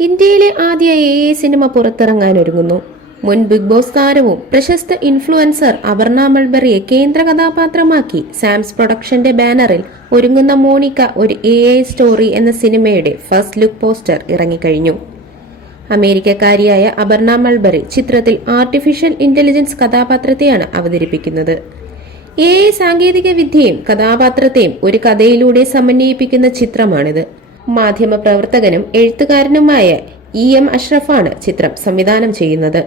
ഇന്ത്യയിലെ ആദ്യ AI cinema പുറത്തിറങ്ങാനൊരുങ്ങുന്നു. മുൻ ബിഗ് ബോസ് താരവും പ്രശസ്ത ഇൻഫ്ലുവൻസർ അപർണ മൾബറിയെ കേന്ദ്ര കഥാപാത്രമാക്കി സാംസ് പ്രൊഡക്ഷന്റെ ബാനറിൽ ഒരുങ്ങുന്ന മോണിക്ക ഒരു AI സ്റ്റോറി എന്ന സിനിമയുടെ ഫസ്റ്റ് ലുക്ക് പോസ്റ്റർ ഇറങ്ങിക്കഴിഞ്ഞു. അമേരിക്കക്കാരിയായ അപർണ മൾബറി ചിത്രത്തിൽ ആർട്ടിഫിഷ്യൽ ഇന്റലിജൻസ് കഥാപാത്രത്തെയാണ് അവതരിപ്പിക്കുന്നത്. AI സാങ്കേതിക വിദ്യയും കഥാപാത്രത്തെയും ഒരു കഥയിലൂടെ സമന്വയിപ്പിക്കുന്ന ചിത്രമാണിത്. മാധ്യമപ്രവർത്തകനും എഴുത്തുകാരനുമായ EM അഷ്റഫാണ് ചിത്രം സംവിധാനം ചെയ്യുന്നത്.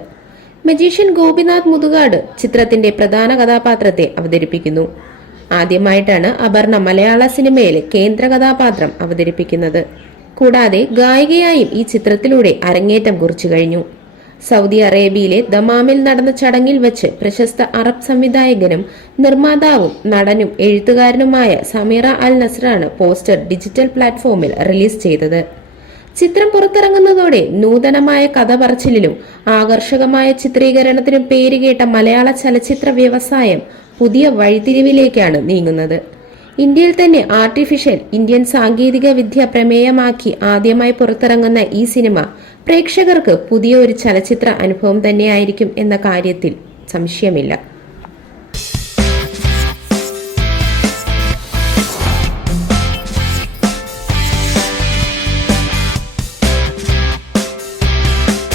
മജീഷ്യൻ ഗോപിനാഥ് മുതുകാട് ചിത്രത്തിന്റെ പ്രധാന കഥാപാത്രത്തെ അവതരിപ്പിക്കുന്നു. ആദ്യമായിട്ടാണ് അപർണ മലയാള സിനിമയിലെ കേന്ദ്ര കഥാപാത്രം അവതരിപ്പിക്കുന്നത്. കൂടാതെ ഗായികയായും ഈ ചിത്രത്തിലൂടെ അരങ്ങേറ്റം കുറിച്ചു കഴിഞ്ഞു. സൗദി അറേബ്യയിലെ ദമാമിൽ നടന്ന ചടങ്ങിൽ വെച്ച് പ്രശസ്ത അറബ് സംവിധായകനും നിർമ്മാതാവും നടനും എഴുത്തുകാരനുമായ സമീറ അൽ നസ്റാണ് പോസ്റ്റർ ഡിജിറ്റൽ പ്ലാറ്റ്ഫോമിൽ റിലീസ് ചെയ്തത്. ചിത്രം പുറത്തിറങ്ങുന്നതോടെ നൂതനമായ കഥ പറച്ചിലിലും ആകർഷകമായ ചിത്രീകരണത്തിനും പേരുകേട്ട മലയാള ചലച്ചിത്ര വ്യവസായം പുതിയ വഴിത്തിരിവിലേക്കാണ് നീങ്ങുന്നത്. ഇന്ത്യയിൽ തന്നെ ആർട്ടിഫിഷ്യൽ ഇന്ത്യൻ സാങ്കേതിക വിദ്യ പ്രമേയമാക്കി ആദ്യമായി പുറത്തിറങ്ങുന്ന ഈ സിനിമ പ്രേക്ഷകർക്ക് പുതിയ ഒരു ചലച്ചിത്ര അനുഭവം തന്നെയായിരിക്കും എന്ന കാര്യത്തിൽ സംശയമില്ല.